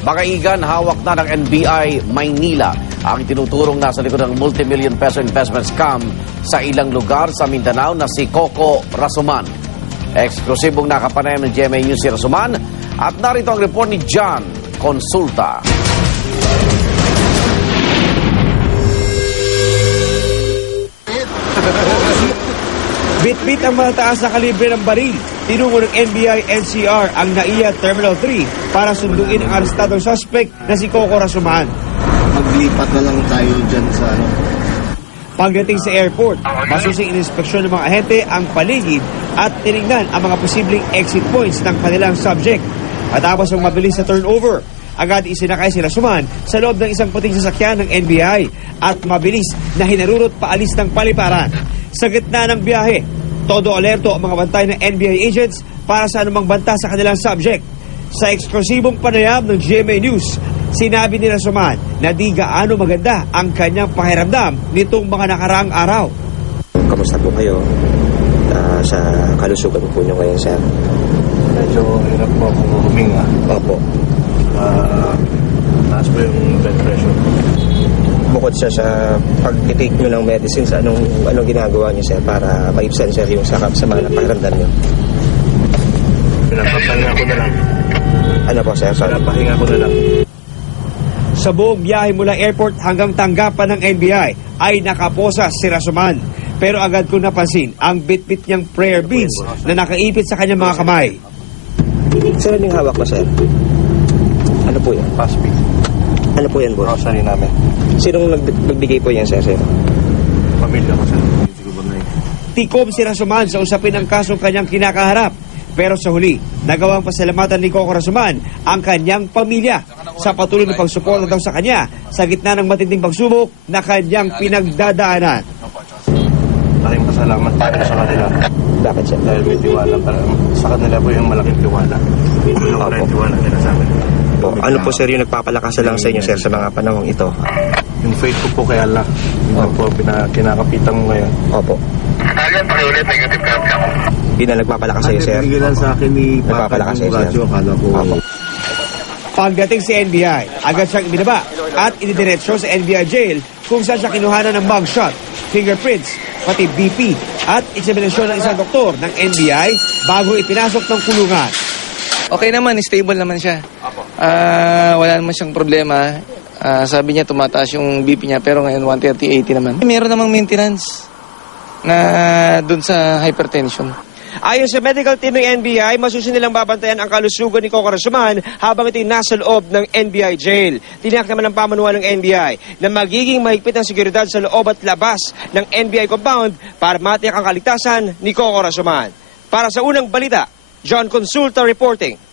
Bakaigan, hawak na ng NBI Maynila ang tinuturong nasa likod ng multi-million peso investment scam sa ilang lugar sa Mindanao na si Coco Rasuman. Eksklusibong nakapanayam ng GMA News si Rasuman at narito ang report ni John Consulta. Bit-bit ang mataas na kalibre ng baril. Tinungo ng NBI-NCR ang NAIA Terminal 3 para sunduin ang arestadong suspect na si Coco Rasuman. Maglipat na lang tayo dyan sa Pagdating sa airport, masusing ininspeksyon ng mga ahente ang paligid at tinignan ang mga posibleng exit points ng kanilang subject. Matapos ang mabilis na turnover, agad isinakay si Rasuman sa loob ng isang puting sasakyan ng NBI at mabilis na hinarurot paalis ng paliparan. Sa gitna ng biyahe, todo alerto ang mga bantay ng NBI agents para sa anumang banta sa kanilang subject. Sa eksklusibong panayam ng GMA News, sinabi ni Rasuman na di gaano maganda ang kanyang pakiramdam nitong mga nakaraang araw. Kamusta po kayo sa kalusugan po nyo ngayon, sir? medyo hirap po akong huminga. Opo. Taas po yung blood pressure. Bukod sa pag-take nyo ng medicines, anong ginagawa nyo, sir, para maibsan, sir, yung sakap sa mga napakiramdam nyo? Pinapapahinga ko na lang. Ano po, sir? Pinapahinga ko na lang. Sa buong biyahe mula airport hanggang tanggapan ng NBI ay nakaposas si Rasuman. Pero agad ko napansin ang bit-bit niyang prayer beads na nakaipit sa kanyang mga kamay. Sir, ano yung hawak mo, sir? Ano po yan? Paspik. Ano po yan, boss? Rosary namin. Sinong nagbigay po yan, sir? Pamilya ko, sir. Tikom si Rasuman sa usapin ng kasong kanyang kinakaharap. Pero sa huli, nagawang pasalamatan ni Coco Rasuman ang kanyang pamilya sa patuloy na pagsuporta daw sa kanya sa gitna ng matinding pagsubok na kanyang pinagdadaanan. Maraming pasalamat para sa kanila. Bakit, sir? Dahil may tiwala sa kanila po yung malaking tiwala. Yung tiwala nila sa amin. Ano po, sir, yung nagpapalakas lang sa inyo, sir, sa mga panahong ito? Yung faith ko po kay Allah. Yung po kinakapitan mo ngayon. Opo. Yun na nagpapalakas sa iyo, sir? Binigilan sa akin ni Nagpapalakas sa iyo, sir? Akala ko. Opo. Pagdating sa NBI, agad siyang ibinaba at inidiretso sa NBI jail kung saan siya kinuhanan ng mugshot, fingerprints, pati BP at eksaminasyon ng isang doktor ng NBI bago ipinasok ng kulungan. Okay naman, stable naman siya. Wala naman siyang problema. Sabi niya tumataas yung BP niya pero ngayon 130/80 naman. Meron namang maintenance na dun sa hypertension. Ayon sa medical team ng NBI, masusunod nilang babantayan ang kalusugan ni Coco Rasuman habang ito'y nasa loob ng NBI jail. Tiniyak naman ng pamunuan ng NBI na magiging mahigpit ang seguridad sa loob at labas ng NBI compound para matiyak ang kaligtasan ni Coco Rasuman. Para sa unang balita, John Consulta reporting.